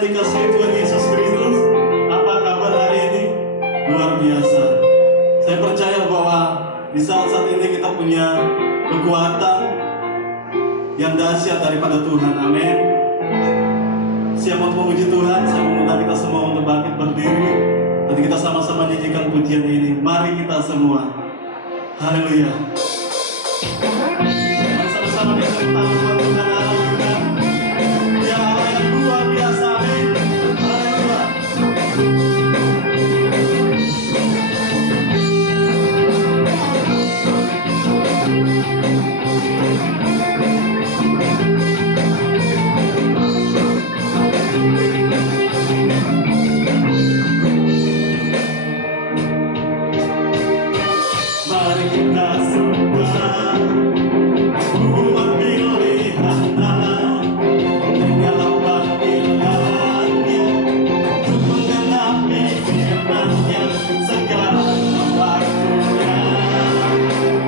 yang dikasihi Tuhan Yesus Kristus, apa kabar hari ini? Luar biasa. Saya percaya bahwa di saat-saat ini kita punya kekuatan yang dahsyat daripada Tuhan. Amin. Siap untuk memuji Tuhan. Saya mengundang kita semua untuk bangkit berdiri. Nanti kita sama-sama nyanyikan pujian ini. Mari kita semua. Haleluya. Mari sama-sama kita tepuk tangan buat Tuhan Allah kita. Dia Allah yang luar biasa. Amin. Haleluya. Mari kita semua umat pilihan Allah dengan panggilannya untuk menggenapi firman-Nya segala waktunya.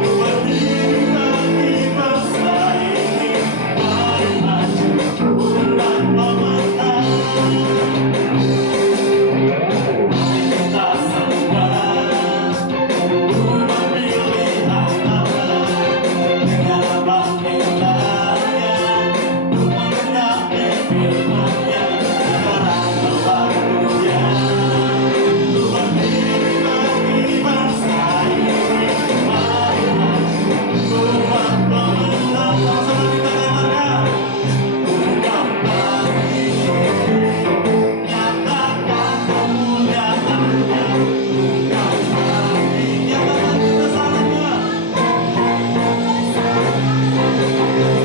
Buat diri bagi bangsa ini, mari maju umat pemenang. Mari kita semua umat pilihan Allah dengan panggilannya untuk menggenapi firman-Nya sekarang waktunya. Buat diri bagi bangsa ini, mari maju umat pemenang. Sama-sama kita katakan, undang bagi nyatakan kemuliaan-Nya, undang bagi nyatakan kebesaran-Nya.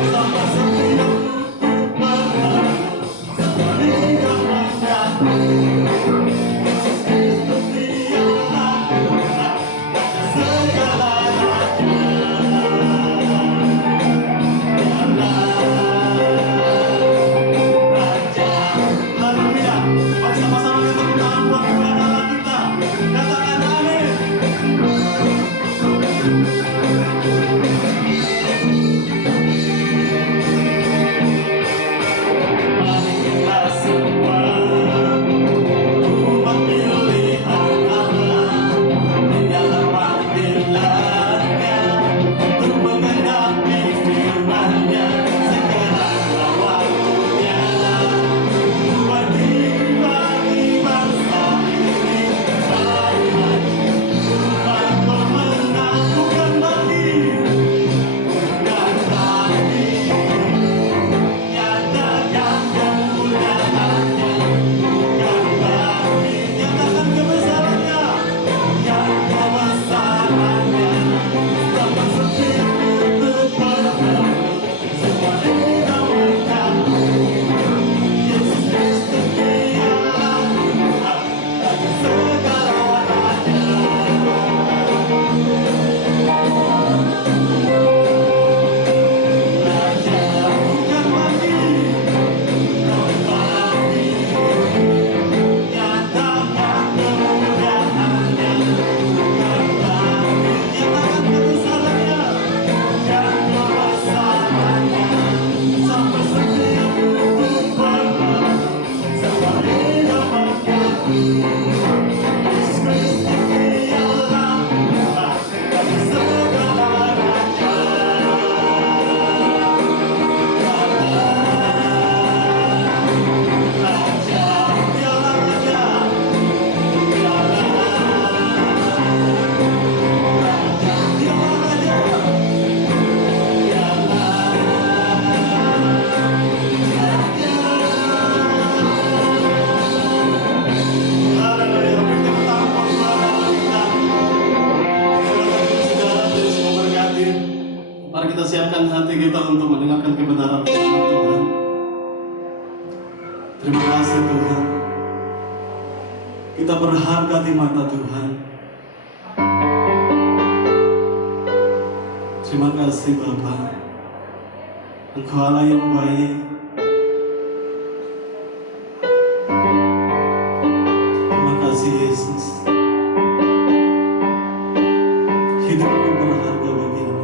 Sama setiap berharap, sama hidup mengaku, Yesus Kristus dialah Tuhan pada segala raja. Raja, haleluya. Mari sama-sama kita tepuk tangan buat Tuhan Allah kita. Katakan amin. Mari kita semua umat pilihan Allah dengan panggilannya untuk menggenapi firman-Nya sekarang waktunya. Buat diri bagi bangsa ini, mari maju umat pemenang. Bukan bagi, bukan bagi nyatakan kemuliaan-Nya, bukan bagi nyatakan kebesaran-Nya, yang kebesaran-Nya sama seperti tutup berkah, semua hidup mengaku Yesus Kristus dialah Tuhan bagi segala raja. Raja bukan bagi, bukan bagi nyatakan kemuliaan-Nya, bukan bagi nyatakan kebesaran-Nya, yang kebesaran-Nya sampai setiap tubuh berkah, semua hidup mengaku Yesus Kristus dialah Tuhan bagi segala raja. Raja, dialah Raja. Dialah Raja, dialah Raja. Haleluya, beri tepuk tangan buat Tuhan Allah kita. Saudara terus memberkati. Mari kita siapkan hati kita untuk mendengarkan kebenaran firman Tuhan. Terima kasih Tuhan. Kita berharga di mata Tuhan. Terima kasih Bapa. Engkau Allah yang baik. Terima kasih Yesus. Hidupku berharga bagimu.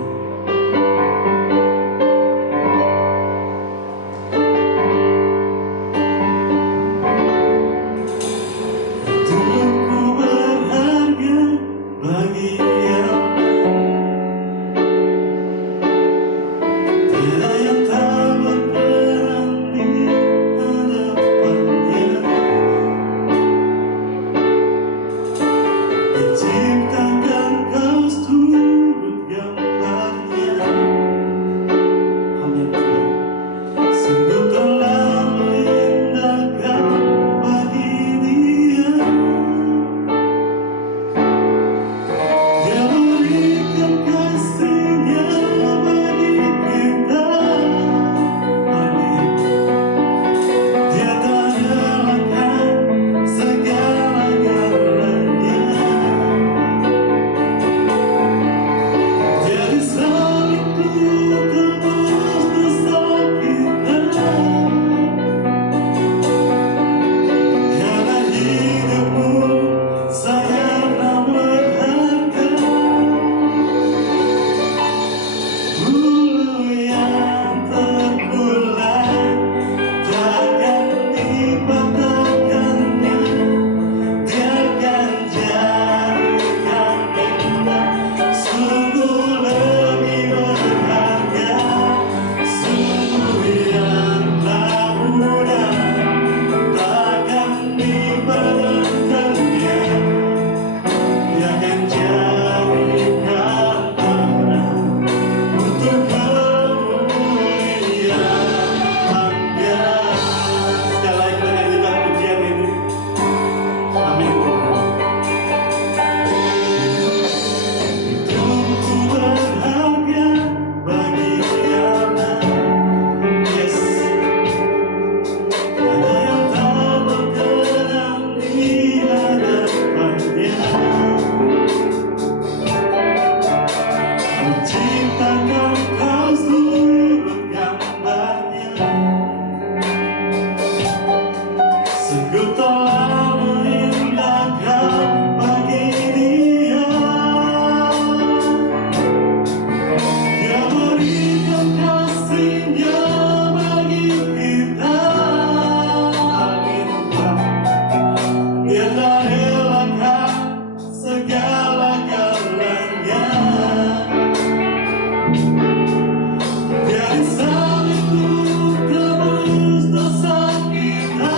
telah mengindahkan bagi Dia. Dia berikan kasih-Nya bagi kita. Dia tak relakan segala-galanya. Dia disalib untuk tebus dosa kita.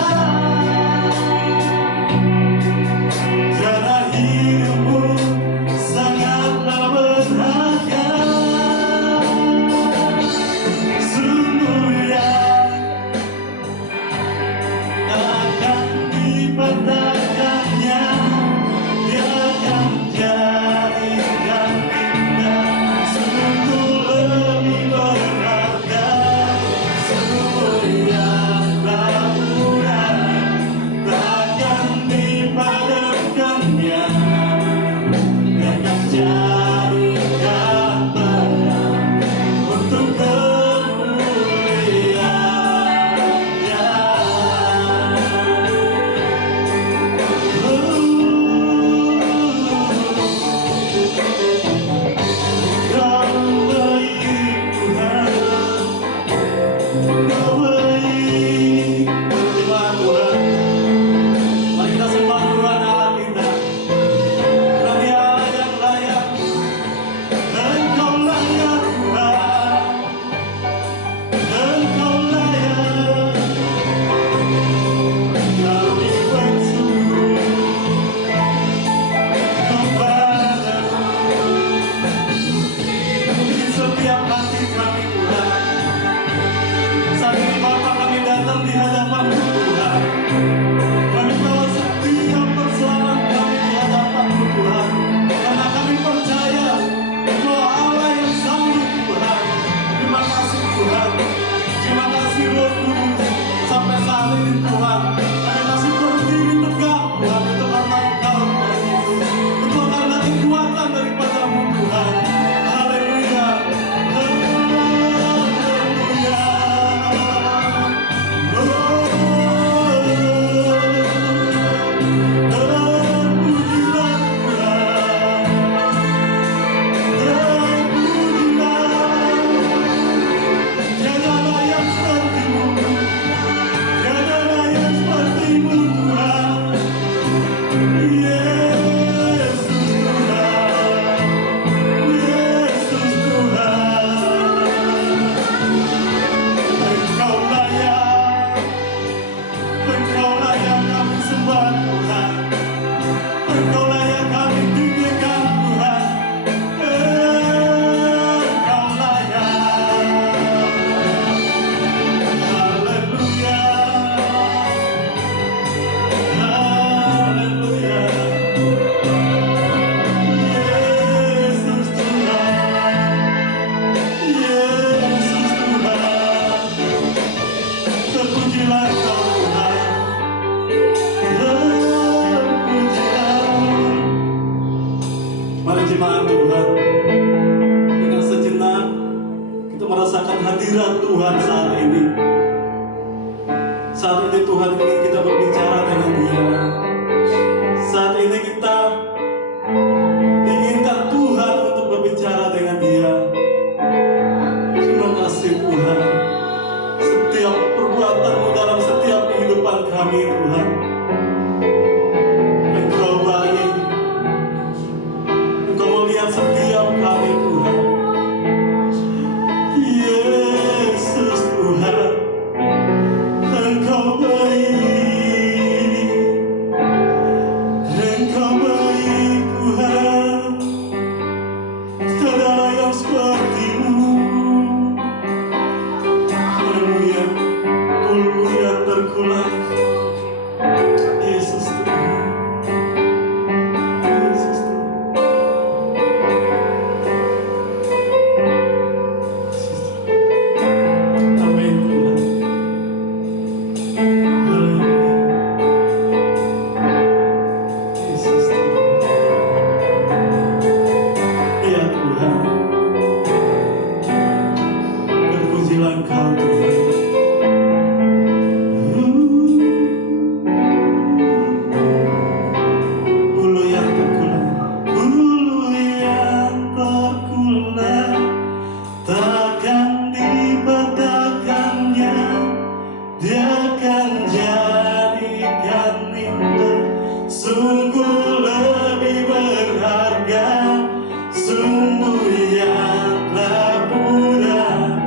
sungguh lebih berharga, sumber yang tak pura,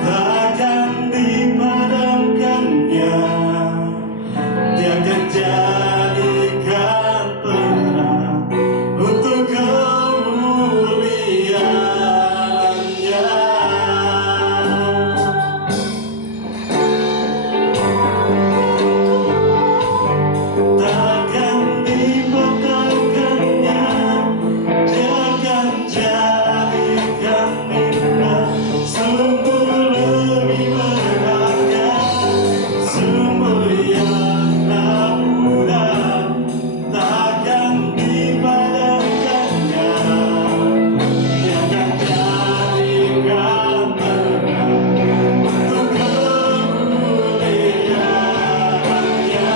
takkan dipadamkannya. Dia akan jadikan terang untuk kemuliaan-Nya. Takkan dipadamkannya, Dia akan jadikan indah, sungguh lebih berharga, sumber yang tak mudah, takkan dipadamkannya. Dia akan jadikan terang untuk kemuliaan-Nya.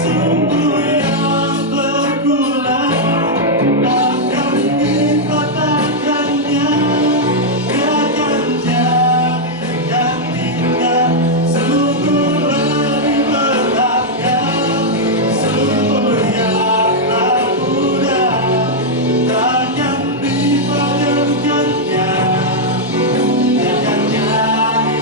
Sungguh yang terkulang akan dipatahkannya, Dia akan jadikan indah, sungguh lebih berharga, sumber yang tak mudah, takkan dipadamkannya. Dia akan jadikan terang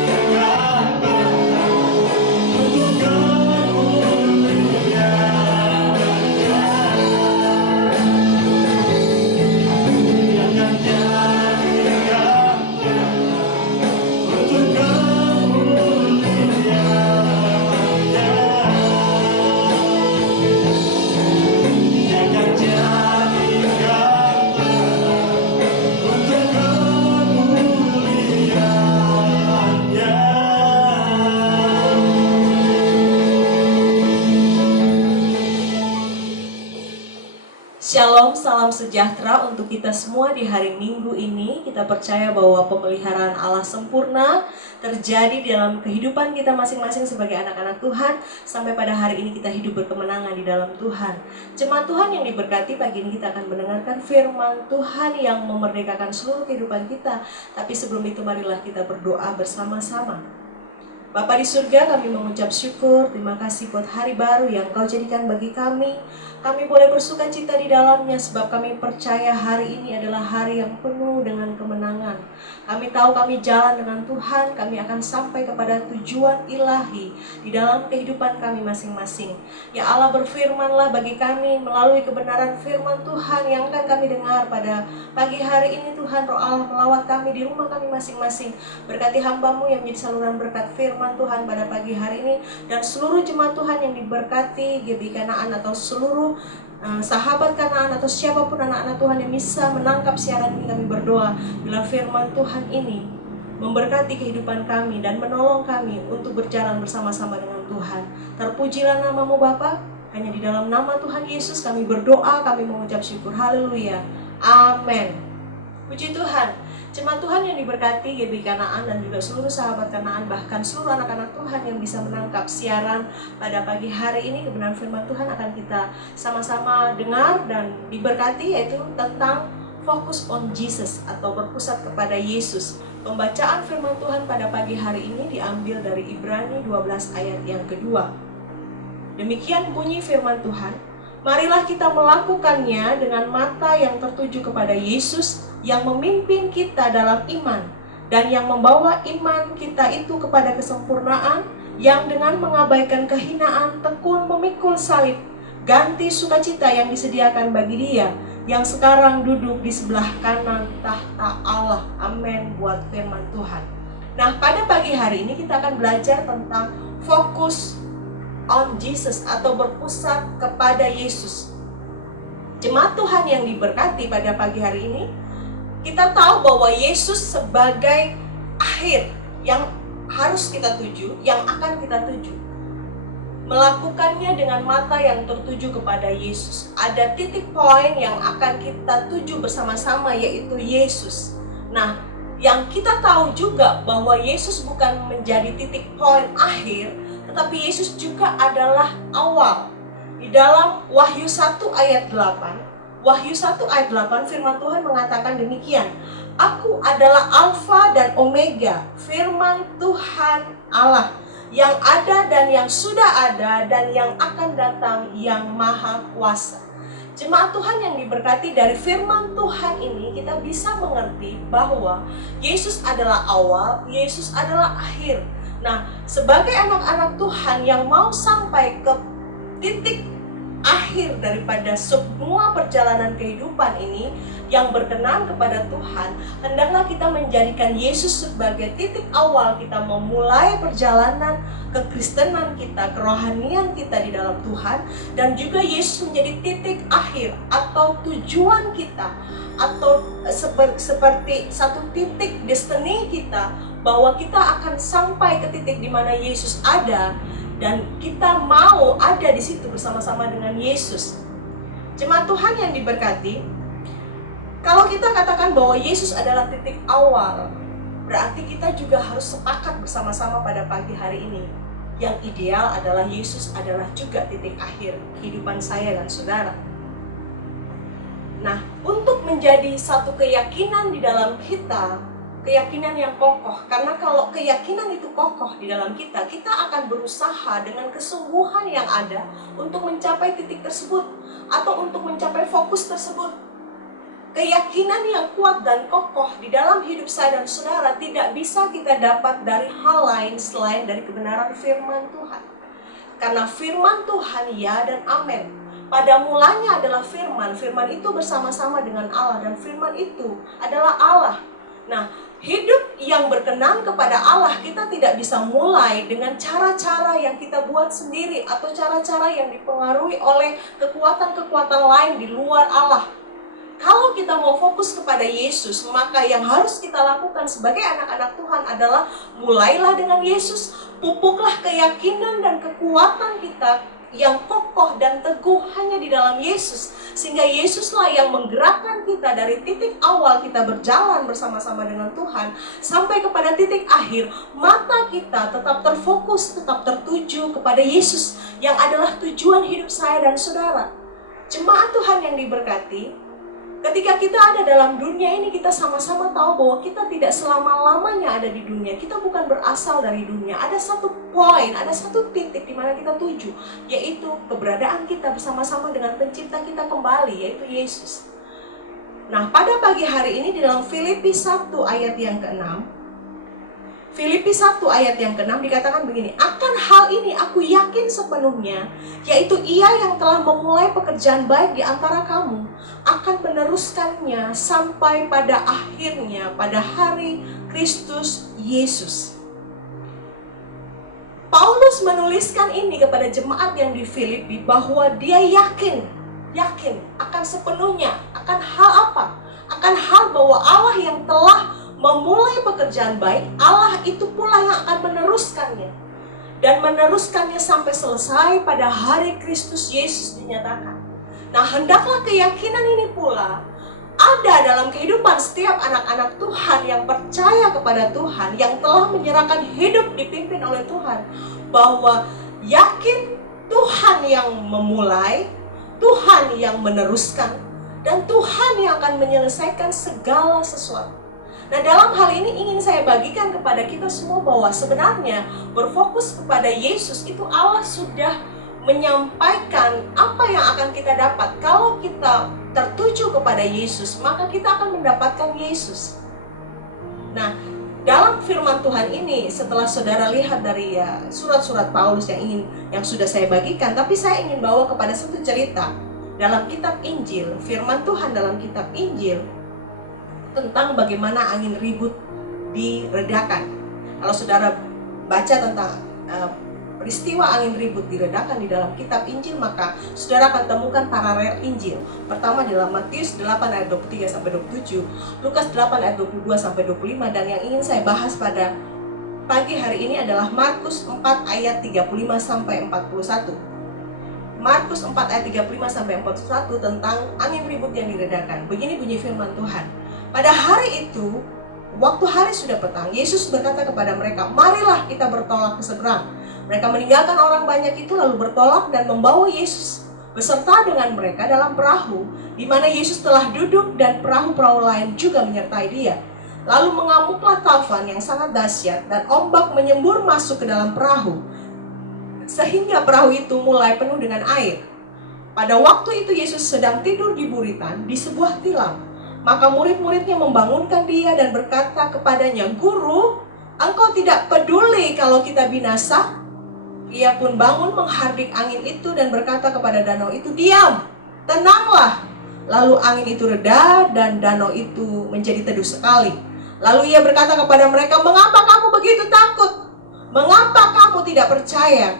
untuk kemuliaan-Nya. Dia akan jadikan terang untuk kemuliaan-Nya. Dia akan jadikan terang untuk kemuliaan-Nya. Shalom, salam sejahtera untuk kita semua di hari Minggu ini. Kita percaya bahwa pemeliharaan Allah sempurna terjadi di dalam kehidupan kita masing-masing sebagai anak-anak Tuhan. Sampai pada hari ini kita hidup berkemenangan di dalam Tuhan. Jemaat Tuhan yang diberkati, pagi ini kita akan mendengarkan firman Tuhan yang memerdekakan seluruh kehidupan kita. Tapi sebelum itu marilah kita berdoa bersama-sama. Bapa di surga, kami mengucap syukur, terima kasih buat hari baru yang Kau jadikan bagi kami. Kami boleh bersuka cita di dalamnya sebab kami percaya hari ini adalah hari yang penuh dengan kemenangan. Kami tahu kami jalan dengan Tuhan, kami akan sampai kepada tujuan ilahi di dalam kehidupan kami masing-masing. Ya Allah, berfirmanlah bagi kami melalui kebenaran firman Tuhan yang akan kami dengar pada pagi hari ini. Tuhan, Roh Allah melawat kami di rumah kami masing-masing. Berkati hamba-Mu yang menjadi saluran berkat firman Tuhan pada pagi hari ini, dan seluruh jemaat Tuhan yang diberkati GBI Kanaan atau seluruh sahabat Kanaan atau siapapun anak-anak Tuhan yang bisa menangkap siaran ini. Kami berdoa bila firman Tuhan ini memberkati kehidupan kami dan menolong kami untuk berjalan bersama-sama dengan Tuhan. Terpujilah nama-Mu Bapa. Hanya di dalam nama Tuhan Yesus kami berdoa, kami mengucap syukur. Haleluya. Amin. Puji Tuhan. Jemaat Tuhan yang diberkati GBI Kanaan dan juga seluruh sahabat Kanaan, bahkan seluruh anak-anak Tuhan yang bisa menangkap siaran pada pagi hari ini, kebenaran firman Tuhan akan kita sama-sama dengar dan diberkati, yaitu tentang focus on Jesus atau berpusat kepada Yesus. Pembacaan firman Tuhan pada pagi hari ini diambil dari Ibrani 12 ayat yang kedua. Demikian bunyi firman Tuhan, marilah kita melakukannya dengan mata yang tertuju kepada Yesus yang memimpin kita dalam iman dan yang membawa iman kita itu kepada kesempurnaan, yang dengan mengabaikan kehinaan tekun memikul salib, ganti sukacita yang disediakan bagi Dia yang sekarang duduk di sebelah kanan tahta Allah. Amin buat firman Tuhan. Nah, pada pagi hari ini kita akan belajar tentang fokus on Jesus atau berpusat kepada Yesus. Jemaat Tuhan yang diberkati, pada pagi hari ini kita tahu bahwa Yesus sebagai akhir yang harus kita tuju, yang akan kita tuju. Melakukannya dengan mata yang tertuju kepada Yesus. Ada titik poin yang akan kita tuju bersama-sama, yaitu Yesus. Nah, yang kita tahu juga bahwa Yesus bukan menjadi titik poin akhir, tetapi Yesus juga adalah awal. Di dalam Wahyu 1 ayat 8, Wahyu 1 ayat 8 firman Tuhan mengatakan demikian. Aku adalah Alfa dan Omega, firman Tuhan Allah, yang ada dan yang sudah ada dan yang akan datang, yang maha kuasa. Jemaat Tuhan yang diberkati, dari firman Tuhan ini kita bisa mengerti bahwa Yesus adalah awal, Yesus adalah akhir. Nah, sebagai anak-anak Tuhan yang mau sampai ke titik akhir daripada semua perjalanan kehidupan ini yang berkenan kepada Tuhan, hendaklah kita menjadikan Yesus sebagai titik awal kita memulai perjalanan kekristenan kita, kerohanian kita di dalam Tuhan, dan juga Yesus menjadi titik akhir atau tujuan kita, atau seperti satu titik destiny kita, bahwa kita akan sampai ke titik di mana Yesus ada dan kita mau ada di situ bersama-sama dengan Yesus. Jemaat Tuhan yang diberkati, kalau kita katakan bahwa Yesus adalah titik awal, berarti kita juga harus sepakat bersama-sama pada pagi hari ini. Yang ideal adalah Yesus adalah juga titik akhir kehidupan saya dan saudara. Nah, untuk menjadi satu keyakinan di dalam kita, keyakinan yang kokoh, karena kalau keyakinan itu kokoh di dalam kita, kita akan berusaha dengan kesungguhan yang ada untuk mencapai titik tersebut atau untuk mencapai fokus tersebut. Keyakinan yang kuat dan kokoh di dalam hidup saya dan saudara tidak bisa kita dapat dari hal lain selain dari kebenaran firman Tuhan. Karena firman Tuhan ya dan amin. Pada mulanya adalah firman, firman itu bersama-sama dengan Allah, dan firman itu adalah Allah. Nah, hidup yang berkenan kepada Allah kita tidak bisa mulai dengan cara-cara yang kita buat sendiri atau cara-cara yang dipengaruhi oleh kekuatan-kekuatan lain di luar Allah. Kalau kita mau fokus kepada Yesus, maka yang harus kita lakukan sebagai anak-anak Tuhan adalah mulailah dengan Yesus, pupuklah keyakinan dan kekuatan kita yang kokoh dan teguh hanya di dalam Yesus, sehingga Yesuslah yang menggerakkan kita dari titik awal kita berjalan bersama-sama dengan Tuhan sampai kepada titik akhir. Mata kita tetap terfokus, tetap tertuju kepada Yesus yang adalah tujuan hidup saya dan saudara. Jemaat Tuhan yang diberkati, ketika kita ada dalam dunia ini, kita sama-sama tahu bahwa kita tidak selama-lamanya ada di dunia. Kita bukan berasal dari dunia. Ada satu poin, ada satu titik di mana kita tuju, yaitu keberadaan kita bersama-sama dengan pencipta kita kembali, yaitu Yesus. Nah, pada pagi hari ini di dalam Filipi 1 ayat yang ke-6, Filipi 1 ayat yang ke-6 dikatakan begini, akan hal ini aku yakin sepenuhnya, yaitu Ia yang telah memulai pekerjaan baik di antara kamu akan meneruskannya sampai pada akhirnya pada hari Kristus Yesus. Paulus menuliskan ini kepada jemaat yang di Filipi bahwa dia yakin akan sepenuhnya, akan hal apa? Akan hal bahwa Allah yang telah memulai pekerjaan baik, Allah itu pula yang akan meneruskannya. Dan meneruskannya sampai selesai pada hari Kristus Yesus dinyatakan. Nah, hendaklah keyakinan ini pula ada dalam kehidupan setiap anak-anak Tuhan yang percaya kepada Tuhan, yang telah menyerahkan hidup dipimpin oleh Tuhan, bahwa yakin Tuhan yang memulai, Tuhan yang meneruskan, dan Tuhan yang akan menyelesaikan segala sesuatu. Nah, dalam hal ini ingin saya bagikan kepada kita semua bahwa sebenarnya berfokus kepada Yesus itu Allah sudah menyampaikan apa yang akan kita dapat. Kalau kita tertuju kepada Yesus, maka kita akan mendapatkan Yesus. Nah, dalam firman Tuhan ini, setelah saudara lihat dari surat-surat Paulus yang sudah saya bagikan, tapi saya ingin bawa kepada satu cerita dalam kitab Injil, firman Tuhan dalam kitab Injil tentang bagaimana angin ribut diredakan. Kalau saudara baca tentang peristiwa angin ribut diredakan di dalam kitab Injil, maka saudara akan temukan paralel Injil. Pertama dalam Matius 8 ayat 23 sampai 27, Lukas 8 ayat 22 sampai 25, dan yang ingin saya bahas pada pagi hari ini adalah Markus 4 ayat 35 sampai 41. Markus 4 ayat 35 sampai 41 tentang angin ribut yang diredakan. Begini bunyi firman Tuhan. Pada hari itu, waktu hari sudah petang, Yesus berkata kepada mereka, marilah kita bertolak ke seberang. Mereka meninggalkan orang banyak itu lalu bertolak dan membawa Yesus beserta dengan mereka dalam perahu, di mana Yesus telah duduk dan perahu-perahu lain juga menyertai dia. Lalu mengamuklah taufan yang sangat dahsyat dan ombak menyembur masuk ke dalam perahu, sehingga perahu itu mulai penuh dengan air. Pada waktu itu Yesus sedang tidur di buritan di sebuah tilam. Maka murid-muridnya membangunkan dia dan berkata kepadanya, "Guru, engkau tidak peduli kalau kita binasa?" Ia pun bangun menghardik angin itu dan berkata kepada danau itu, "Diam, tenanglah." Lalu angin itu reda dan danau itu menjadi teduh sekali. Lalu ia berkata kepada mereka, "Mengapa kamu begitu takut? Mengapa kamu tidak percaya?"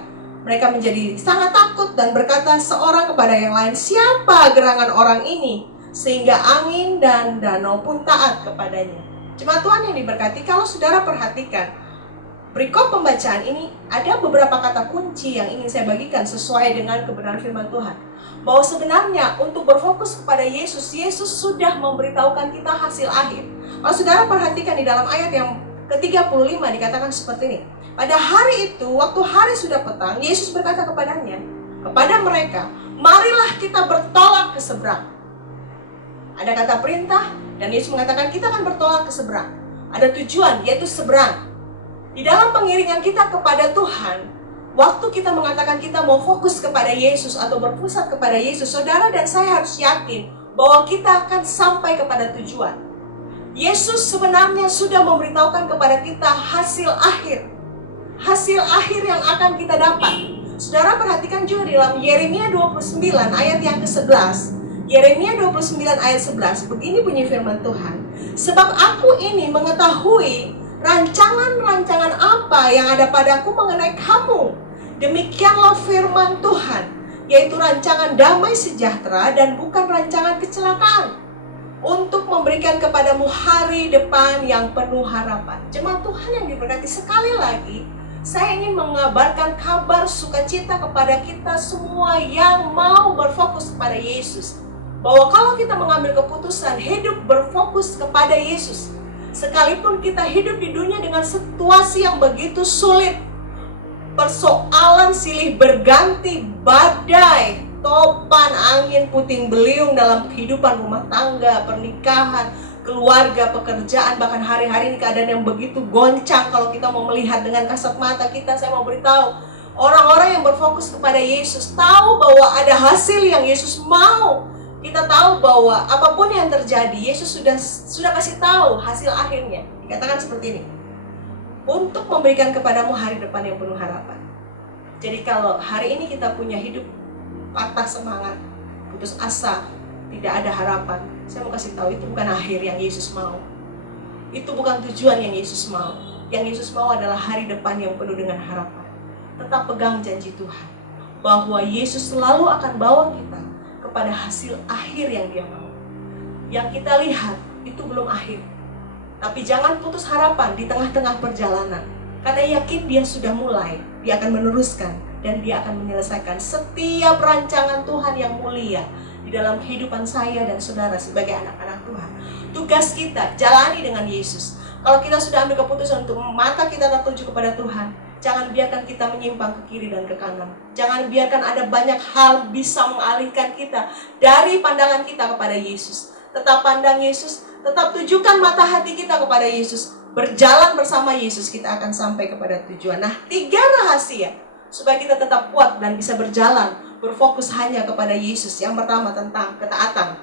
Mereka menjadi sangat takut dan berkata seorang kepada yang lain, "Siapa gerangan orang ini sehingga angin dan danau pun taat kepadanya?" Jemaat Tuhan yang diberkati, kalau saudara perhatikan berikut pembacaan ini, ada beberapa kata kunci yang ingin saya bagikan sesuai dengan kebenaran firman Tuhan. Bahwa sebenarnya untuk berfokus kepada Yesus, Yesus sudah memberitahukan kita hasil akhir. Kalau saudara perhatikan di dalam ayat yang ke-35 dikatakan seperti ini. Pada hari itu, waktu hari sudah petang, Yesus berkata kepada mereka, "Marilah kita bertolak ke seberang." Ada kata perintah, dan Yesus mengatakan kita akan bertolak ke seberang. Ada tujuan, yaitu seberang. Di dalam pengiringan kita kepada Tuhan, waktu kita mengatakan kita mau fokus kepada Yesus atau berpusat kepada Yesus, saudara dan saya harus yakin bahwa kita akan sampai kepada tujuan. Yesus sebenarnya sudah memberitahukan kepada kita hasil akhir. Hasil akhir yang akan kita dapat. Saudara perhatikan juga di dalam Yeremia 29 ayat yang ke-11. Yeremia 29 ayat 11, begini bunyi firman Tuhan. "Sebab aku ini mengetahui rancangan-rancangan apa yang ada padaku mengenai kamu. Demikianlah firman Tuhan, yaitu rancangan damai sejahtera dan bukan rancangan kecelakaan, untuk memberikan kepadamu hari depan yang penuh harapan." Jemaat Tuhan yang diberkati, sekali lagi saya ingin mengabarkan kabar sukacita kepada kita semua yang mau berfokus kepada Yesus. Bahwa kalau kita mengambil keputusan hidup berfokus kepada Yesus, sekalipun kita hidup di dunia dengan situasi yang begitu sulit, persoalan silih berganti, badai, topan, angin puting beliung dalam kehidupan rumah tangga, pernikahan, keluarga, pekerjaan, bahkan hari-hari ini keadaan yang begitu goncang. Kalau kita mau melihat dengan kasat mata kita, saya mau beritahu, orang-orang yang berfokus kepada Yesus tahu bahwa ada hasil yang Yesus mau. Kita tahu bahwa apapun yang terjadi, Yesus sudah kasih tahu hasil akhirnya. Dikatakan seperti ini, untuk memberikan kepadamu hari depan yang penuh harapan. Jadi kalau hari ini kita punya hidup patah semangat, putus asa, tidak ada harapan, saya mau kasih tahu, itu bukan akhir yang Yesus mau. Itu bukan tujuan yang Yesus mau. Yang Yesus mau adalah hari depan yang penuh dengan harapan. Tetap pegang janji Tuhan, bahwa Yesus selalu akan bawa kita kepada hasil akhir yang Dia mau. Yang kita lihat itu belum akhir. Tapi jangan putus harapan di tengah-tengah perjalanan. Karena yakin Dia sudah mulai, Dia akan meneruskan, dan Dia akan menyelesaikan setiap rancangan Tuhan yang mulia di dalam kehidupan saya dan saudara sebagai anak-anak Tuhan. Tugas kita jalani dengan Yesus. Kalau kita sudah ambil keputusan untuk mata kita tertuju kepada Tuhan, jangan biarkan kita menyimpang ke kiri dan ke kanan. Jangan biarkan ada banyak hal bisa mengalihkan kita dari pandangan kita kepada Yesus. Tetap pandang Yesus, tetap tujukan mata hati kita kepada Yesus. Berjalan bersama Yesus, kita akan sampai kepada tujuan. Nah, 3 rahasia supaya kita tetap kuat dan bisa berjalan berfokus hanya kepada Yesus. Yang pertama tentang ketaatan.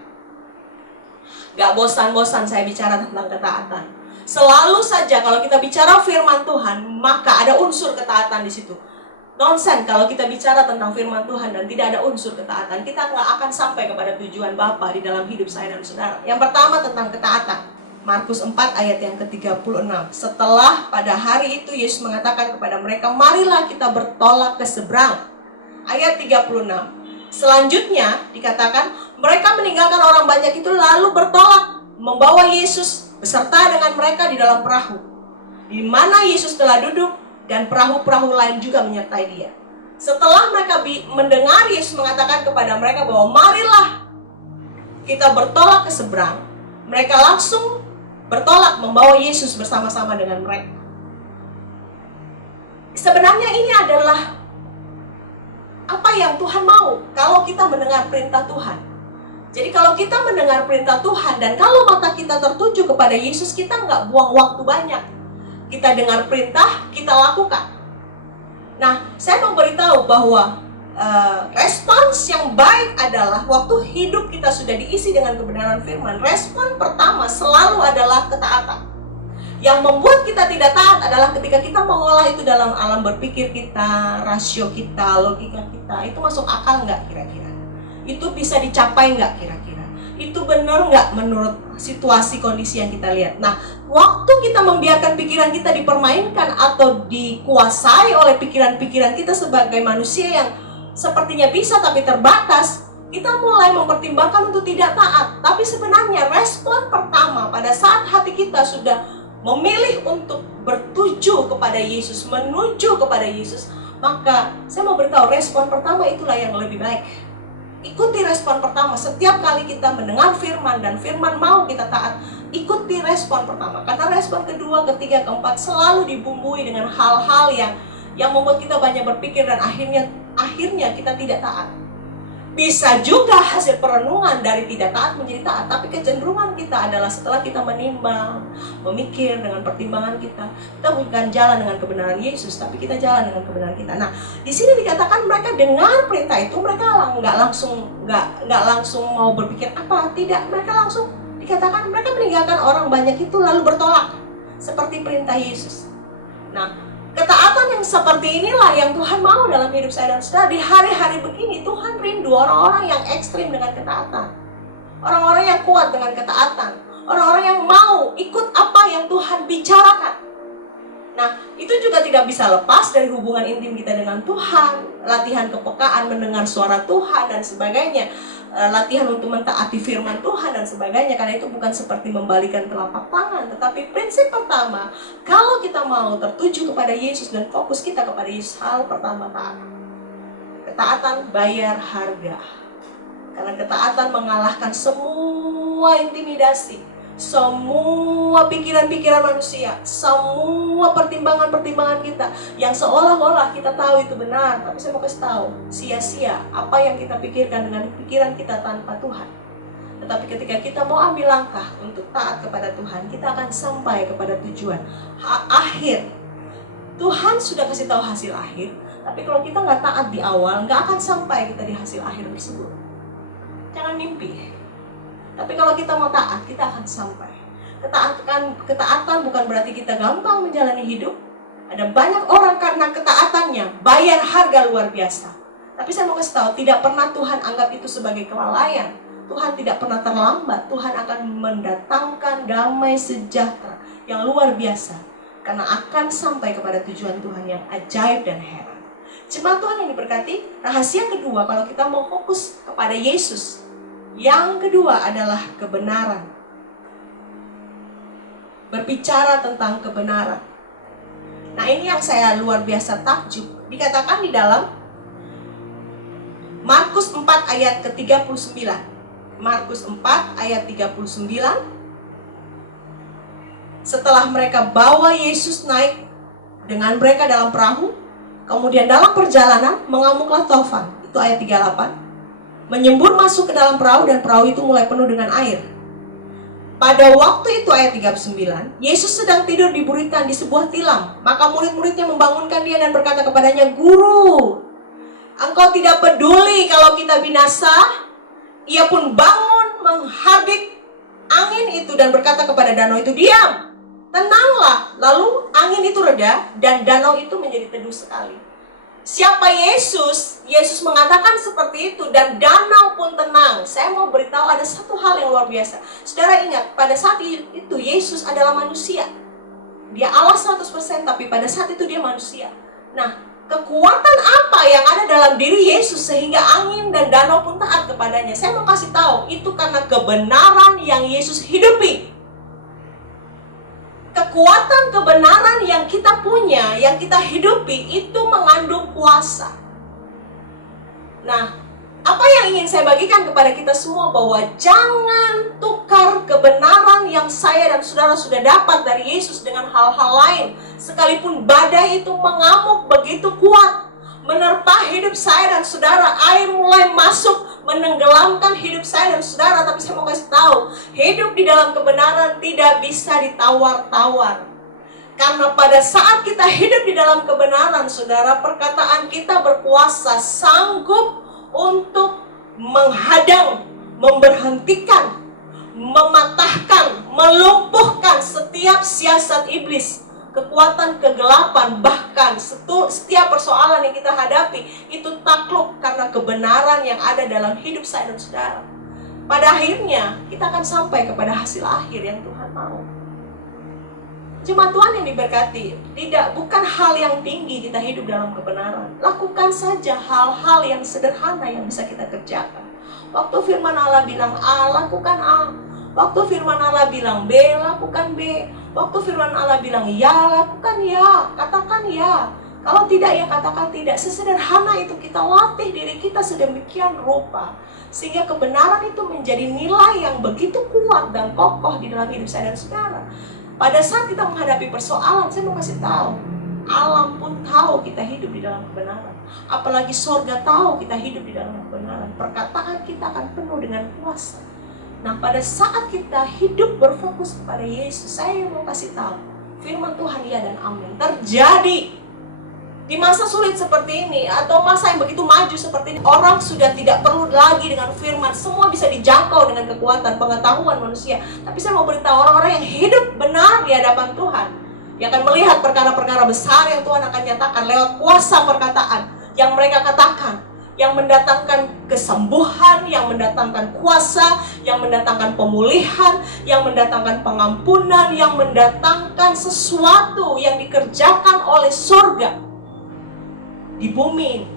Gak bosan-bosan saya bicara tentang ketaatan. Selalu saja kalau kita bicara firman Tuhan, maka ada unsur ketaatan di situ. Nonsen kalau kita bicara tentang firman Tuhan dan tidak ada unsur ketaatan, kita nggak akan sampai kepada tujuan Bapa di dalam hidup saya dan saudara. Yang pertama tentang ketaatan. Markus 4 ayat yang ke-36. Setelah pada hari itu Yesus mengatakan kepada mereka, "Marilah kita bertolak ke seberang." Ayat 36. Selanjutnya dikatakan, mereka meninggalkan orang banyak itu lalu bertolak, membawa Yesus beserta dengan mereka di dalam perahu, di mana Yesus telah duduk, dan perahu-perahu lain juga menyertai Dia. Setelah mereka mendengar Yesus mengatakan kepada mereka bahwa marilah kita bertolak ke seberang, mereka langsung bertolak membawa Yesus bersama-sama dengan mereka. Sebenarnya ini adalah apa yang Tuhan mau kalau kita mendengar perintah Tuhan. Jadi kalau kita mendengar perintah Tuhan dan kalau mata kita tertuju kepada Yesus, kita nggak buang waktu banyak. Kita dengar perintah, kita lakukan. Nah, saya mau beritahu bahwa respons yang baik adalah waktu hidup kita sudah diisi dengan kebenaran firman. Respon pertama selalu adalah ketaatan. Yang membuat kita tidak taat adalah ketika kita mengolah itu dalam alam berpikir kita, rasio kita, logika kita. Itu masuk akal nggak kira-kira? Itu bisa dicapai nggak kira-kira? Itu benar nggak menurut situasi kondisi yang kita lihat? Nah, waktu kita membiarkan pikiran kita dipermainkan atau dikuasai oleh pikiran-pikiran kita sebagai manusia yang sepertinya bisa tapi terbatas, kita mulai mempertimbangkan untuk tidak taat. Tapi sebenarnya respon pertama pada saat hati kita sudah memilih untuk bertuju kepada Yesus, menuju kepada Yesus, maka saya mau beritahu respon pertama itulah yang lebih baik. Ikuti respon pertama. Setiap kali kita mendengar firman dan firman mau kita taat, ikuti respon pertama. Karena respon kedua, ketiga, keempat selalu dibumbui dengan hal-hal yang membuat kita banyak berpikir dan akhirnya kita tidak taat. Bisa juga hasil perenungan dari tidak taat menjadi taat, tapi kecenderungan kita adalah setelah kita menimbang, memikir dengan pertimbangan kita bukan jalan dengan kebenaran Yesus, tapi kita jalan dengan kebenaran kita. Nah, di sini dikatakan mereka dengar perintah itu, mereka nggak langsung mau berpikir apa, tidak, mereka langsung dikatakan mereka meninggalkan orang banyak itu lalu bertolak seperti perintah Yesus. Nah, ketaatan yang seperti inilah yang Tuhan mau dalam hidup saya dan saudara. Di hari-hari begini Tuhan rindu orang-orang yang ekstrim dengan ketaatan, orang-orang yang kuat dengan ketaatan, orang-orang yang mau ikut apa yang Tuhan bicarakan. Nah, itu juga tidak bisa lepas dari hubungan intim kita dengan Tuhan, latihan kepekaan mendengar suara Tuhan dan sebagainya, latihan untuk mentaati firman Tuhan dan sebagainya. Karena itu bukan seperti membalikan telapak tangan, tetapi prinsip pertama, kalau kita mau tertuju kepada Yesus dan fokus kita kepada Yesus, hal pertama taat. Ketaatan bayar harga. Karena ketaatan mengalahkan semua intimidasi, semua pikiran-pikiran manusia, semua pertimbangan-pertimbangan kita yang seolah-olah kita tahu itu benar, tapi saya mau kasih tahu, sia-sia apa yang kita pikirkan dengan pikiran kita tanpa Tuhan. Tetapi ketika kita mau ambil langkah untuk taat kepada Tuhan, kita akan sampai kepada tujuan akhir. Tuhan sudah kasih tahu hasil akhir, tapi kalau kita nggak taat di awal, nggak akan sampai kita di hasil akhir tersebut. Jangan mimpi. Tapi kalau kita mau taat, kita akan sampai. Ketaatan bukan berarti kita gampang menjalani hidup. Ada banyak orang karena ketaatannya bayar harga luar biasa. Tapi saya mau kasih tahu, tidak pernah Tuhan anggap itu sebagai kelalaian. Tuhan tidak pernah terlambat. Tuhan akan mendatangkan damai sejahtera yang luar biasa, karena akan sampai kepada tujuan Tuhan yang ajaib dan heran. Jemaat Tuhan yang diberkati, rahasia kedua kalau kita mau fokus kepada Yesus, yang kedua adalah kebenaran. Berbicara tentang kebenaran. Nah, ini yang saya luar biasa takjub. Dikatakan di dalam Markus 4 ayat ke-39. Markus 4 ayat 39. Setelah mereka bawa Yesus naik dengan mereka dalam perahu, kemudian dalam perjalanan mengamuklah taufan. Itu ayat 38. Menyembur masuk ke dalam perahu dan perahu itu mulai penuh dengan air. Pada waktu itu ayat 39, Yesus sedang tidur di buritan di sebuah tilam. Maka murid-muridnya membangunkan dia dan berkata kepadanya, "Guru, engkau tidak peduli kalau kita binasa?" Ia pun bangun menghardik angin itu dan berkata kepada danau itu, "Diam, tenanglah." Lalu angin itu reda dan danau itu menjadi teduh sekali. Siapa Yesus? Yesus mengatakan seperti itu dan danau pun tenang. Saya mau beritahu ada satu hal yang luar biasa. Saudara ingat, pada saat itu Yesus adalah manusia. Dia Allah 100%, tapi pada saat itu dia manusia. Nah, kekuatan apa yang ada dalam diri Yesus sehingga angin dan danau pun taat kepadanya? Saya mau kasih tahu, itu karena kebenaran yang Yesus hidupi. Kekuatan kebenaran yang kita punya, yang kita hidupi, itu mengandung kuasa. Nah, apa yang ingin saya bagikan kepada kita semua, bahwa jangan tukar kebenaran yang saya dan saudara sudah dapat dari Yesus dengan hal-hal lain. Sekalipun badai itu mengamuk begitu kuat, menerpa hidup saya dan saudara. Air mulai masuk menenggelamkan hidup saya dan saudara. Tapi saya mau kasih tahu, hidup di dalam kebenaran tidak bisa ditawar-tawar. Karena pada saat kita hidup di dalam kebenaran, saudara, perkataan kita berkuasa, sanggup untuk menghadang, memberhentikan, mematahkan, melumpuhkan setiap siasat iblis, kekuatan kegelapan, bahkan setiap persoalan yang kita hadapi itu takluk karena kebenaran yang ada dalam hidup saya dan saudara. Pada akhirnya kita akan sampai kepada hasil akhir yang Tuhan mau. Jemaat Tuhan yang diberkati, bukan hal yang tinggi kita hidup dalam kebenaran. Lakukan saja hal-hal yang sederhana yang bisa kita kerjakan. Waktu firman Allah bilang A, lakukan A. Waktu firman Allah bilang B, lakukan B. Waktu firman Allah bilang ya, lakukan ya. Katakan ya. Kalau tidak, ya katakan tidak. Sesederhana itu kita latih diri kita sedemikian rupa, sehingga kebenaran itu menjadi nilai yang begitu kuat dan kokoh di dalam hidup saya dan saudara. Pada saat kita menghadapi persoalan, saya mau kasih tahu, alam pun tahu kita hidup di dalam kebenaran. Apalagi sorga tahu kita hidup di dalam kebenaran. Perkataan kita akan penuh dengan kuasa. Nah, pada saat kita hidup berfokus kepada Yesus, saya mau kasih tahu, firman Tuhan ya dan amin terjadi. Di masa sulit seperti ini, atau masa yang begitu maju seperti ini, orang sudah tidak perlu lagi dengan firman. Semua bisa dijangkau dengan kekuatan pengetahuan manusia. Tapi saya mau beritahu orang-orang yang hidup benar di hadapan Tuhan, yang akan melihat perkara-perkara besar yang Tuhan akan nyatakan lewat kuasa perkataan yang mereka katakan, yang mendatangkan kesembuhan, yang mendatangkan kuasa, yang mendatangkan pemulihan, yang mendatangkan pengampunan, yang mendatangkan sesuatu yang dikerjakan oleh surga di bumi ini.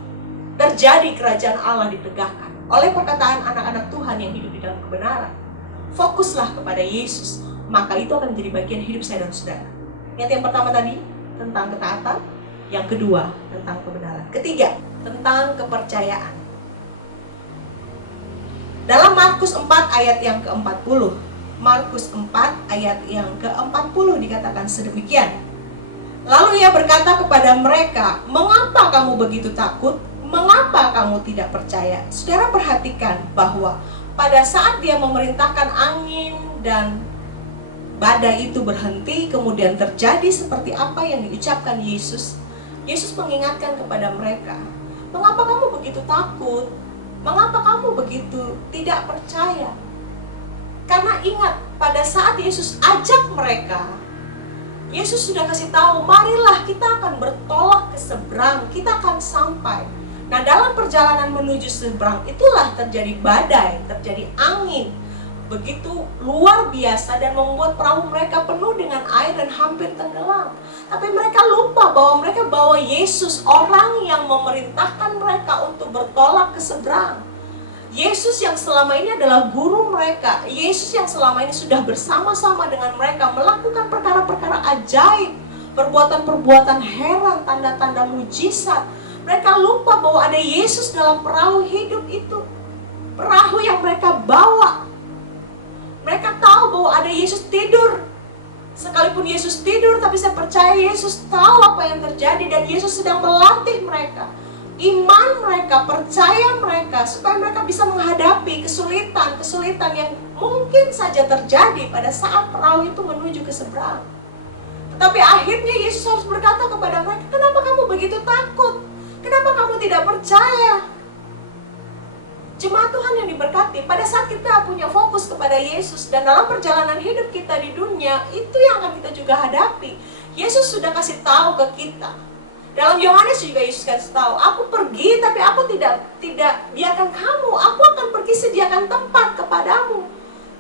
Terjadi kerajaan Allah ditegakkan oleh perkataan anak-anak Tuhan yang hidup di dalam kebenaran. Fokuslah kepada Yesus, maka itu akan menjadi bagian hidup saya dan saudara. Yang pertama tadi tentang ketaatan, yang kedua tentang kebenaran, ketiga tentang kepercayaan. Dalam Markus 4 ayat yang ke-40, Markus 4 ayat yang ke-40 dikatakan sedemikian. Lalu ia berkata kepada mereka, mengapa kamu begitu takut? Mengapa kamu tidak percaya? Saudara perhatikan bahwa pada saat dia memerintahkan angin dan badai itu berhenti, kemudian terjadi seperti apa yang diucapkan Yesus. Yesus mengingatkan kepada mereka, mengapa kamu begitu takut? Mengapa kamu begitu tidak percaya? Karena ingat, pada saat Yesus ajak mereka, Yesus sudah kasih tahu, marilah kita akan bertolak ke seberang, kita akan sampai. Nah, dalam perjalanan menuju seberang itulah terjadi badai, terjadi angin begitu luar biasa dan membuat perahu mereka penuh dengan air dan hampir tenggelam. Tapi mereka lupa bahwa mereka bawa Yesus, orang yang memerintahkan mereka untuk bertolak ke seberang. Yesus yang selama ini adalah guru mereka, Yesus yang selama ini sudah bersama-sama dengan mereka melakukan perkara-perkara ajaib, perbuatan-perbuatan heran, tanda-tanda mujizat. Mereka lupa bahwa ada Yesus dalam perahu hidup itu, perahu yang mereka bawa. Mereka tahu bahwa ada Yesus tidur. Sekalipun Yesus tidur, tapi saya percaya Yesus tahu apa yang terjadi dan Yesus sedang melatih mereka. Iman mereka, percaya mereka, supaya mereka bisa menghadapi kesulitan-kesulitan yang mungkin saja terjadi pada saat perahu itu menuju ke seberang. Tetapi akhirnya Yesus harus berkata kepada mereka, kenapa kamu begitu takut? Kenapa kamu tidak percaya? Jemaat Tuhan yang diberkati, pada saat kita punya fokus kepada Yesus dan dalam perjalanan hidup kita di dunia, itu yang akan kita juga hadapi. Yesus sudah kasih tahu ke kita. Dalam Yohanes juga Yesus kasih tahu, aku pergi tapi aku tidak biarkan kamu, aku akan pergi sediakan tempat kepadamu,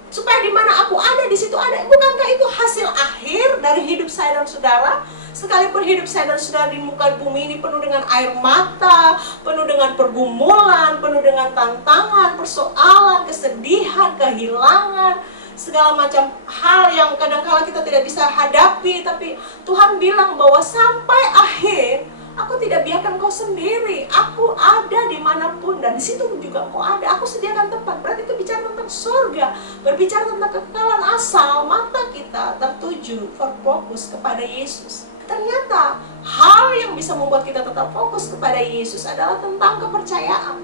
supaya di mana aku ada di situ ada. Bukankah itu hasil akhir dari hidup saya dan saudara? Sekalipun hidup saya dan saudara di muka bumi ini penuh dengan air mata, penuh dengan pergumulan, penuh dengan tantangan, persoalan, kesedihan, kehilangan, segala macam hal yang kadang-kala kita tidak bisa hadapi, tapi Tuhan bilang bahwa sampai akhir aku tidak biarkan kau sendiri, aku ada dimanapun dan di situ juga kau ada, aku sediakan tempat. Berarti itu bicara tentang surga, berbicara tentang kekekalan asal. Mata kita tertuju, berfokus kepada Yesus. Ternyata hal yang bisa bisa membuat kita tetap fokus kepada Yesus adalah tentang kepercayaan.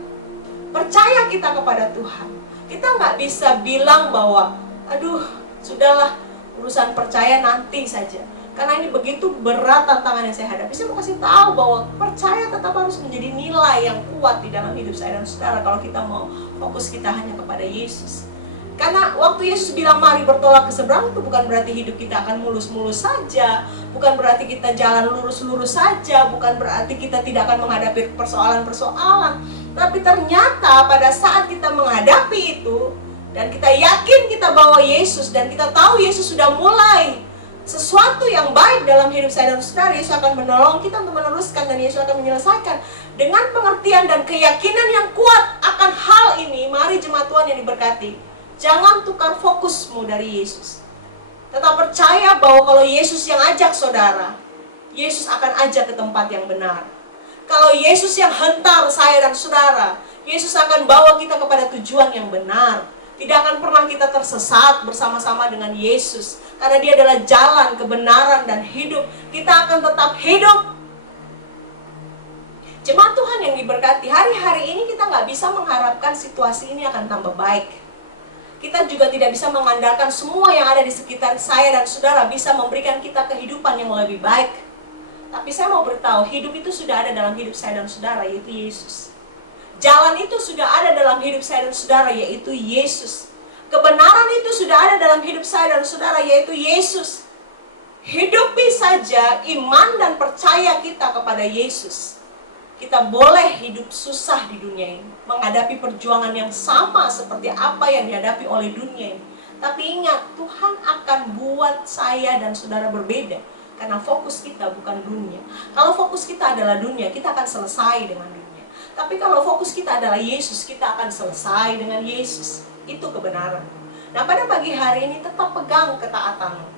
Percaya kita kepada Tuhan. Kita nggak bisa bilang bahwa, aduh, sudahlah, urusan percaya nanti saja. Karena ini begitu berat tantangan yang saya hadapi. Saya mau kasih tahu bahwa percaya tetap harus menjadi nilai yang kuat di dalam hidup saya dan saudara kalau kita mau fokus kita hanya kepada Yesus. Karena waktu Yesus bilang mari bertolak ke seberang, itu bukan berarti hidup kita akan mulus-mulus saja, bukan berarti kita jalan lurus-lurus saja, bukan berarti kita tidak akan menghadapi persoalan-persoalan. Tapi ternyata pada saat kita menghadapi itu dan kita yakin kita bawa Yesus dan kita tahu Yesus sudah mulai sesuatu yang baik dalam hidup saya dan saudara, Yesus akan menolong kita untuk meneruskan dan Yesus akan menyelesaikan. Dengan pengertian dan keyakinan yang kuat akan hal ini, mari jemaat Tuhan yang diberkati, jangan tukar fokusmu dari Yesus. Tetap percaya bahwa kalau Yesus yang ajak saudara, Yesus akan ajak ke tempat yang benar. Kalau Yesus yang hentar saya dan saudara, Yesus akan bawa kita kepada tujuan yang benar. Tidak akan pernah kita tersesat bersama-sama dengan Yesus. Karena dia adalah jalan, kebenaran, dan hidup. Kita akan tetap hidup. Jemaat Tuhan yang diberkati, hari-hari ini kita nggak bisa mengharapkan situasi ini akan tambah baik. Kita juga tidak bisa mengandalkan semua yang ada di sekitar saya dan saudara bisa memberikan kita kehidupan yang lebih baik. Tapi saya mau beritahu, hidup itu sudah ada dalam hidup saya dan saudara, yaitu Yesus. Jalan itu sudah ada dalam hidup saya dan saudara, yaitu Yesus. Kebenaran itu sudah ada dalam hidup saya dan saudara, yaitu Yesus. Hidupi saja iman dan percaya kita kepada Yesus. Kita boleh hidup susah di dunia ini, menghadapi perjuangan yang sama seperti apa yang dihadapi oleh dunia ini. Tapi ingat, Tuhan akan buat saya dan saudara berbeda. Karena fokus kita bukan dunia. Kalau fokus kita adalah dunia, kita akan selesai dengan dunia. Tapi kalau fokus kita adalah Yesus, kita akan selesai dengan Yesus. Itu kebenaran. Nah, pada pagi hari ini tetap pegang ketaatanmu.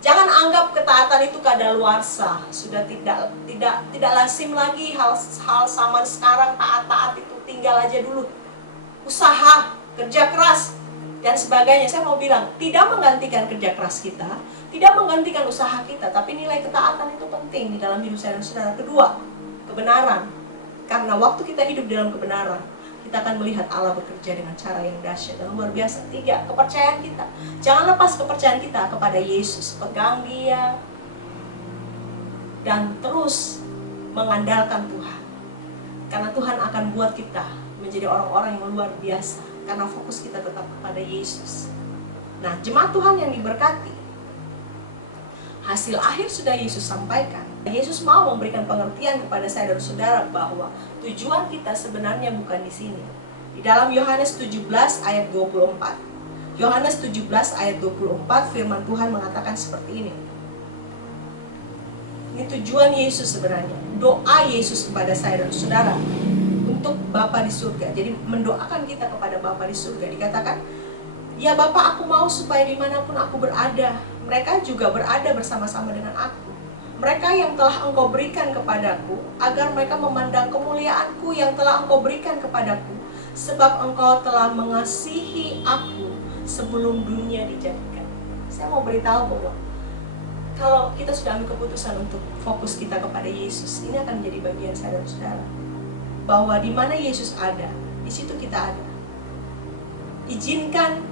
Jangan anggap ketaatan itu kadaluarsa. Sudah tidak lazim lagi hal zaman sekarang. Taat-taat itu tinggal aja dulu. Usaha, kerja keras, dan sebagainya. Saya mau bilang, tidak menggantikan kerja keras kita, tidak menggantikan usaha kita, tapi nilai ketaatan itu penting di dalam hidup saya dan saudara. Kedua, kebenaran. Karena waktu kita hidup dalam kebenaran, kita akan melihat Allah bekerja dengan cara yang dahsyat dan luar biasa. 3, kepercayaan kita. Jangan lepas kepercayaan kita kepada Yesus. Pegang Dia dan terus mengandalkan Tuhan. Karena Tuhan akan buat kita menjadi orang-orang yang luar biasa. Karena fokus kita tetap kepada Yesus. Nah, jemaat Tuhan yang diberkati, hasil akhir sudah Yesus sampaikan. Yesus mau memberikan pengertian kepada saya dan saudara bahwa tujuan kita sebenarnya bukan di sini. Di dalam Yohanes 17 ayat 24. Yohanes 17 ayat 24 firman Tuhan mengatakan seperti ini. Ini tujuan Yesus sebenarnya. Doa Yesus kepada saya dan saudara untuk Bapa di surga. Jadi mendoakan kita kepada Bapa di surga. Dikatakan, ya Bapa, aku mau supaya dimanapun aku berada, mereka juga berada bersama-sama dengan aku. Mereka yang telah Engkau berikan kepadaku, agar mereka memandang kemuliaanku yang telah Engkau berikan kepadaku, sebab Engkau telah mengasihi aku sebelum dunia dijadikan. Saya mau beritahu bahwa kalau kita sudah ambil keputusan untuk fokus kita kepada Yesus, ini akan menjadi bagian saya dan saudara. Bahwa di mana Yesus ada, di situ kita ada. Izinkan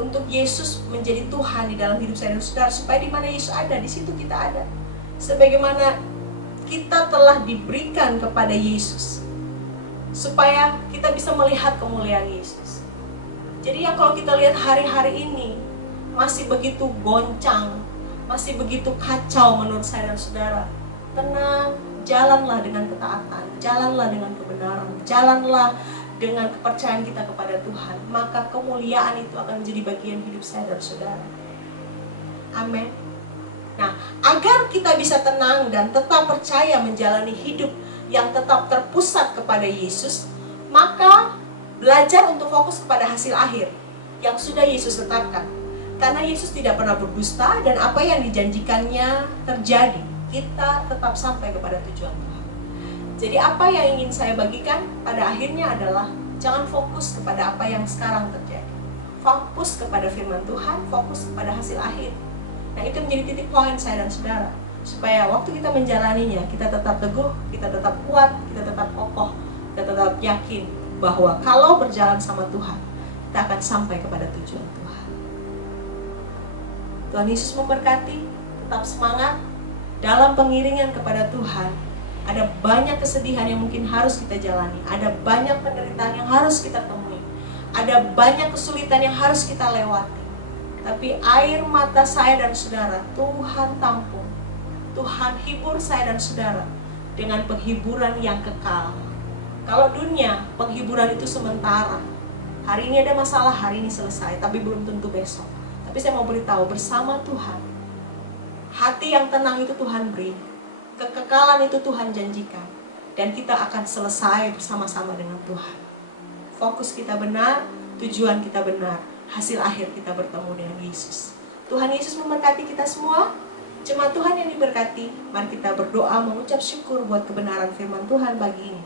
untuk Yesus menjadi Tuhan di dalam hidup saya dan saudara, supaya di mana Yesus ada, di situ kita ada. Sebagaimana kita telah diberikan kepada Yesus, supaya kita bisa melihat kemuliaan Yesus. Jadi yang kalau kita lihat hari-hari ini masih begitu goncang, masih begitu kacau menurut saya dan saudara, tenang, jalanlah dengan ketaatan, jalanlah dengan kebenaran, jalanlah dengan kepercayaan kita kepada Tuhan, maka kemuliaan itu akan menjadi bagian hidup saya dan saudara. Amin. Nah, agar kita bisa tenang dan tetap percaya menjalani hidup yang tetap terpusat kepada Yesus, maka belajar untuk fokus kepada hasil akhir yang sudah Yesus tetapkan. Karena Yesus tidak pernah berdusta dan apa yang dijanjikannya terjadi, kita tetap sampai kepada tujuan Tuhan. Jadi apa yang ingin saya bagikan pada akhirnya adalah jangan fokus kepada apa yang sekarang terjadi. Fokus kepada firman Tuhan, fokus kepada hasil akhir. Nah, itu menjadi titik poin saya dan saudara. supaya waktu kita menjalaninya, kita tetap teguh, kita tetap kuat, kita tetap kokoh, kita tetap yakin bahwa kalau berjalan sama Tuhan, kita akan sampai kepada tujuan Tuhan. Tuhan Yesus memberkati, tetap semangat dalam pengiringan kepada Tuhan. Ada banyak kesedihan yang mungkin harus kita jalani, ada banyak penderitaan yang harus kita temui, ada banyak kesulitan yang harus kita lewati. Tapi air mata saya dan saudara, Tuhan tampung. Tuhan hibur saya dan saudara dengan penghiburan yang kekal. Kalau dunia, penghiburan itu sementara. Hari ini ada masalah, hari ini selesai, tapi belum tentu besok. Tapi saya mau beritahu, bersama Tuhan, hati yang tenang itu Tuhan beri. Kekekalan itu Tuhan janjikan. Dan kita akan selesai bersama-sama dengan Tuhan. Fokus kita benar, tujuan kita benar. Hasil akhir kita bertemu dengan Yesus. Tuhan Yesus memberkati kita semua. Jemaat Tuhan yang diberkati, mari kita berdoa mengucap syukur buat kebenaran firman Tuhan pagi ini.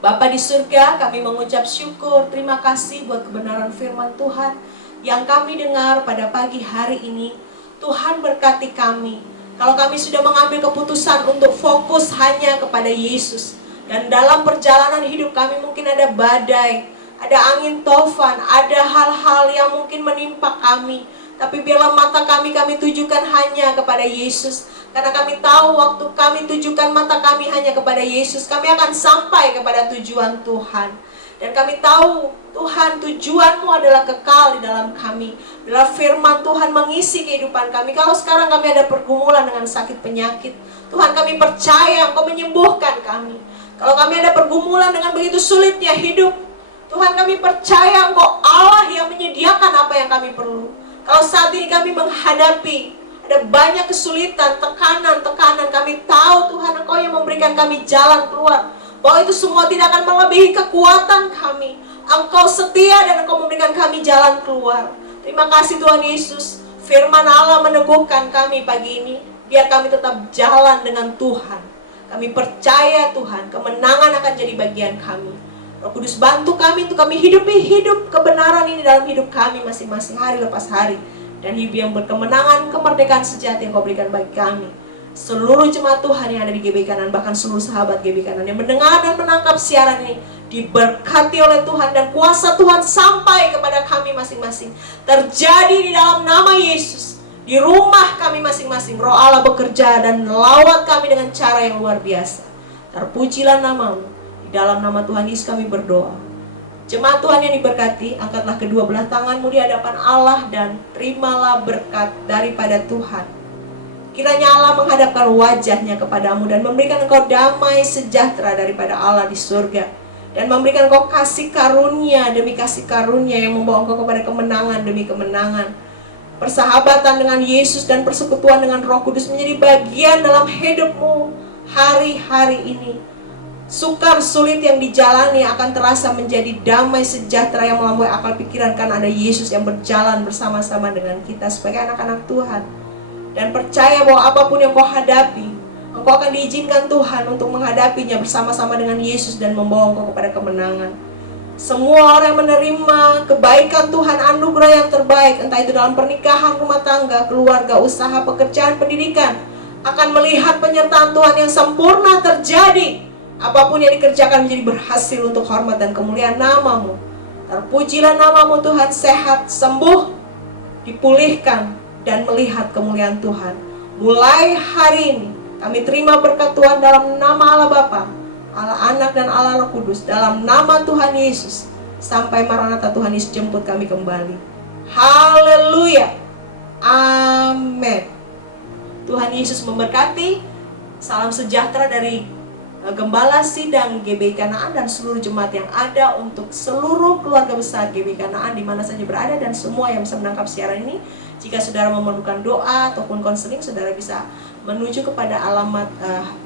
Bapa di surga, kami mengucap syukur, terima kasih buat kebenaran firman Tuhan yang kami dengar pada pagi hari ini. Tuhan berkati kami. Kalau kami sudah mengambil keputusan untuk fokus hanya kepada Yesus, dan dalam perjalanan hidup kami mungkin ada badai, ada angin tofan, ada hal-hal yang mungkin menimpa kami. Tapi biarlah mata kami tujukan hanya kepada Yesus. Karena kami tahu waktu kami tujukan mata kami hanya kepada Yesus, kami akan sampai kepada tujuan Tuhan. Dan kami tahu Tuhan, tujuan-Mu adalah kekal di dalam kami. Biarlah firman Tuhan mengisi kehidupan kami. Kalau sekarang kami ada pergumulan dengan sakit penyakit, Tuhan, kami percaya Engkau menyembuhkan kami. Kalau kami ada pergumulan dengan begitu sulitnya hidup, Tuhan, kami percaya Engkau Allah yang menyediakan apa yang kami perlu. Kalau saat ini kami menghadapi ada banyak kesulitan, tekanan, kami tahu Tuhan Engkau yang memberikan kami jalan keluar. Bahwa itu semua tidak akan melebihi kekuatan kami. Engkau setia dan Engkau memberikan kami jalan keluar. Terima kasih Tuhan Yesus. Firman Allah meneguhkan kami pagi ini. Biar kami tetap jalan dengan Tuhan. Kami percaya Tuhan, kemenangan akan jadi bagian kami. Roh Kudus bantu kami untuk kami hidup kebenaran ini dalam hidup kami masing-masing hari lepas hari. Dan hidup yang berkemenangan, kemerdekaan sejati yang Kau berikan bagi kami. Seluruh jemaat Tuhan yang ada di GB Kanan, bahkan seluruh sahabat GB Kanan yang mendengar dan menangkap siaran ini, diberkati oleh Tuhan dan kuasa Tuhan sampai kepada kami masing-masing. Terjadi di dalam nama Yesus. Di rumah kami masing-masing, Roh Allah bekerja dan melawat kami dengan cara yang luar biasa. Terpujilah nama-Mu. Dalam nama Tuhan Yesus kami berdoa. Jemaat Tuhan yang diberkati, angkatlah kedua belah tanganmu di hadapan Allah dan terimalah berkat daripada Tuhan. Kiranya Allah menghadapkan wajahnya kepadamu dan memberikan engkau damai sejahtera daripada Allah di surga. Dan memberikan engkau kasih karunia demi kasih karunia yang membawa engkau kepada kemenangan demi kemenangan. Persahabatan dengan Yesus dan persekutuan dengan Roh Kudus menjadi bagian dalam hidupmu hari-hari ini. Sukar sulit yang dijalani akan terasa menjadi damai sejahtera yang melampaui akal pikiran, karena ada Yesus yang berjalan bersama-sama dengan kita sebagai anak-anak Tuhan. Dan percaya bahwa apapun yang kau hadapi, engkau akan diizinkan Tuhan untuk menghadapinya bersama-sama dengan Yesus dan membawa engkau kepada kemenangan. Semua orang yang menerima kebaikan Tuhan, anugerah yang terbaik, entah itu dalam pernikahan, rumah tangga, keluarga, usaha, pekerjaan, pendidikan, akan melihat penyertaan Tuhan yang sempurna terjadi. Apapun yang dikerjakan menjadi berhasil untuk hormat dan kemuliaan nama-Mu. Terpujilah nama-Mu Tuhan, sehat, sembuh, dipulihkan, dan melihat kemuliaan Tuhan. Mulai hari ini, kami terima berkat Tuhan dalam nama Allah Bapa, Allah Anak, dan Allah Roh Kudus. Dalam nama Tuhan Yesus, sampai Maranatha Tuhan Yesus jemput kami kembali. Haleluya. Amin. Tuhan Yesus memberkati. Salam sejahtera dari Gembala Sidang GB Kanaan dan seluruh jemaat yang ada, untuk seluruh keluarga besar GB Kanaan di mana saja berada dan semua yang bisa menangkap siaran ini. Jika saudara memerlukan doa ataupun konseling, saudara bisa menuju kepada alamat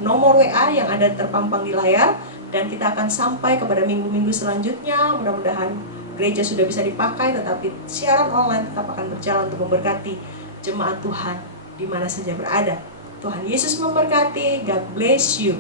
nomor WA yang ada terpampang di layar, dan kita akan sampai kepada minggu-minggu selanjutnya. Mudah-mudahan gereja sudah bisa dipakai, tetapi siaran online tetap akan berjalan untuk memberkati jemaat Tuhan di mana saja berada. Tuhan Yesus memberkati. God bless you.